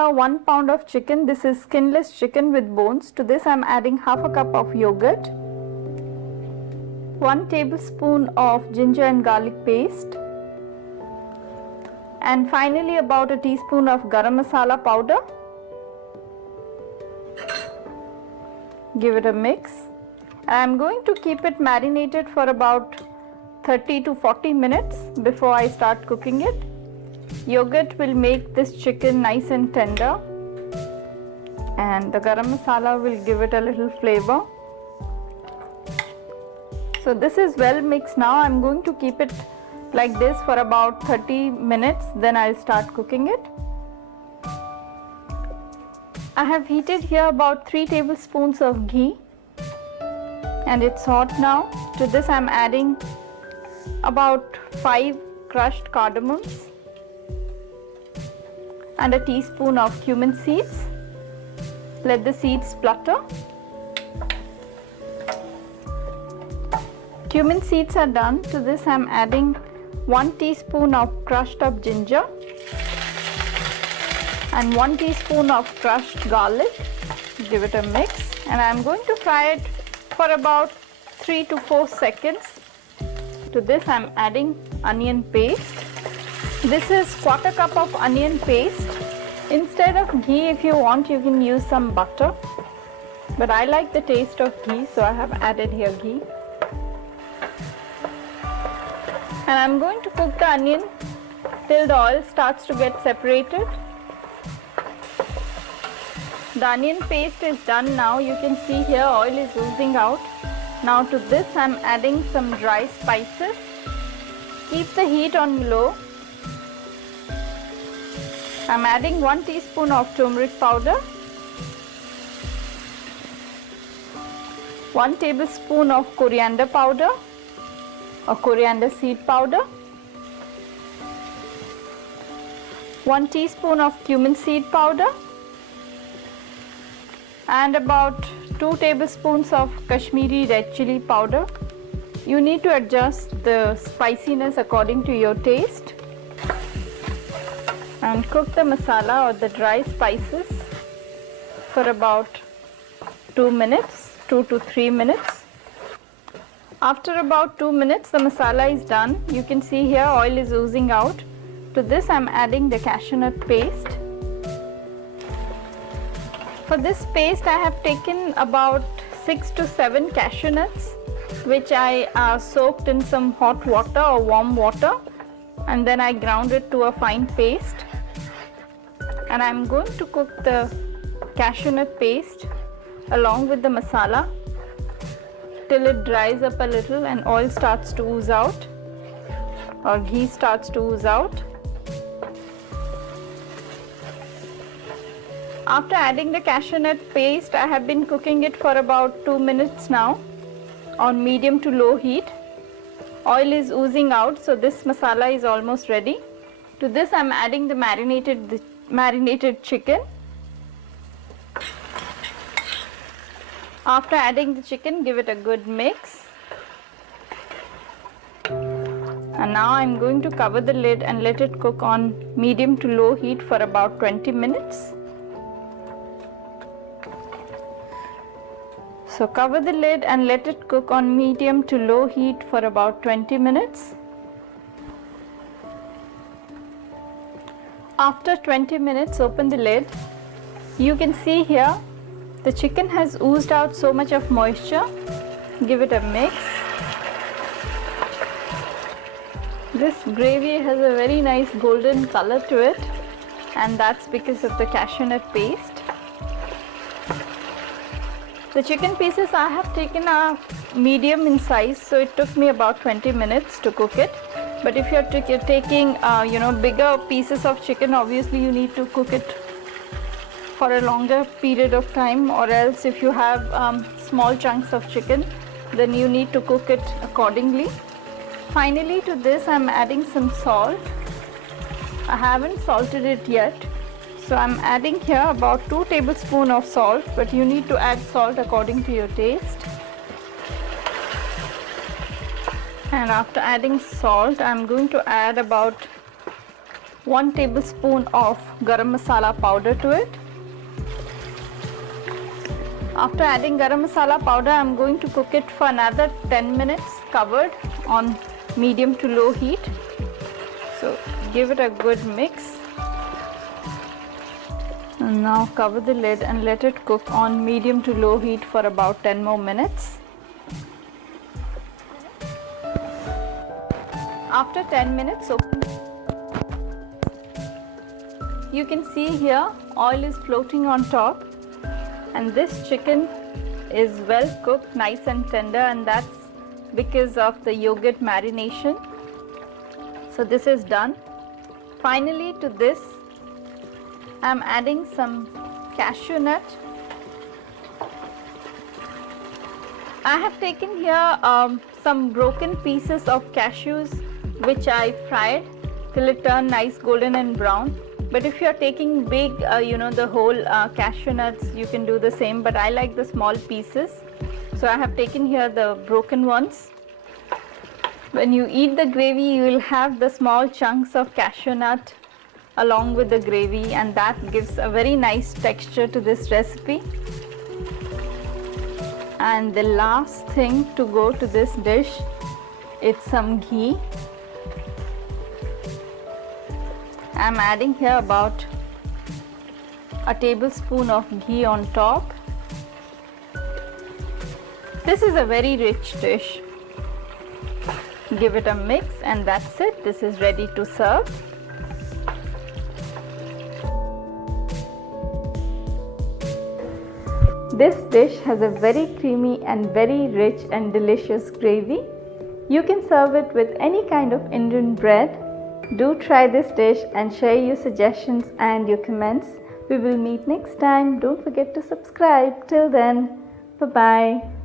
here 1 pound of chicken. This is skinless chicken with bones. To this I'm adding half a cup of yogurt, 1 tablespoon of ginger and garlic paste, and finally about a teaspoon of garam masala powder. Give it a mix. I'm going to keep it marinated for about 30 to 40 minutes before I start cooking it. Yogurt will make this chicken nice and tender, and the garam masala will give it a little flavor. So this is well mixed now. I'm going to keep it like this for about 30 minutes, then I'll start cooking it. I have heated here about 3 tablespoons of ghee and it's hot now. To this I'm adding about 5 crushed cardamoms and a teaspoon of cumin seeds. Let the seeds splutter. Cumin seeds are done. To this I'm adding 1 teaspoon of crushed up ginger and 1 teaspoon of crushed garlic. Give it a mix, and I'm going to fry it for about 3 to 4 seconds. To this I'm adding onion paste. This is 1/4 cup of onion paste. Instead of ghee, if you want, you can use some butter, but I like the taste of ghee, so I have added here ghee. And I'm going to cook the onion till the oil starts to get separated. The onion paste is done now. You can see here oil is oozing out. Now to this I'm adding some dry spices. Keep the heat on low. I'm adding 1 teaspoon of turmeric powder, 1 tablespoon of coriander powder or coriander seed powder, 1 teaspoon of cumin seed powder, and about 2 tablespoons of Kashmiri red chili powder. You need to adjust the spiciness according to your taste. And cook the masala or the dry spices for about 2 minutes, 2 to 3 minutes. After about 2 minutes the masala is done. You can see here oil is oozing out. To this I'm adding the cashew nut paste. For this paste I have taken about 6 to 7 cashew nuts, which I soaked in some hot water or warm water, and then I ground it to a fine paste. And I'm going to cook the cashew nut paste along with the masala till it dries up a little and oil starts to ooze out or ghee starts to ooze out. After adding the cashew nut paste, I have been cooking it for about 2 minutes now on medium to low heat. Oil is oozing out, so this masala is almost ready. To this I'm adding the marinated chicken. After adding the chicken, give it a good mix. And now I'm going to cover the lid and let it cook on medium to low heat for about 20 minutes. So cover the lid and let it cook on medium to low heat for about 20 minutes. After 20 minutes, open the lid. You can see here the chicken has oozed out so much of moisture. Give it a mix. This gravy has a very nice golden color to it, and that's because of the cashew nut paste. The chicken pieces I have taken are medium in size, so it took me about 20 minutes to cook it. But if you're taking bigger pieces of chicken, obviously you need to cook it for a longer period of time, or else if you have small chunks of chicken, then you need to cook it accordingly. Finally, to this I'm adding some salt. I haven't salted it yet, so I'm adding here about 2 tablespoons of salt, but you need to add salt according to your taste. And after adding salt, I'm going to add about 1 tablespoon of garam masala powder to it. After adding garam masala powder, I'm going to cook it for another 10 minutes covered on medium to low heat. So give it a good mix. And now cover the lid and let it cook on medium to low heat for about 10 more minutes. After 10 minutes, you can see here oil is floating on top, and this chicken is well cooked, nice and tender, and that's because of the yogurt marination. So this is done. Finally, to this I'm adding some cashew nut. I have taken here some broken pieces of cashews which I fried till it turned nice golden and brown. But if you are taking big, the whole cashew nuts, you can do the same, but I like the small pieces. So I have taken here the broken ones. When you eat the gravy, you will have the small chunks of cashew nut along with the gravy, and that gives a very nice texture to this recipe. And the last thing to go to this dish, it's some ghee. I'm adding here about a tablespoon of ghee on top. This is a very rich dish. Give it a mix, and that's it. This is ready to serve. This dish has a very creamy and very rich and delicious gravy. You can serve it with any kind of Indian bread. Do try this dish and share your suggestions and your comments. We will meet next time. Don't forget to subscribe. Till then, bye-bye.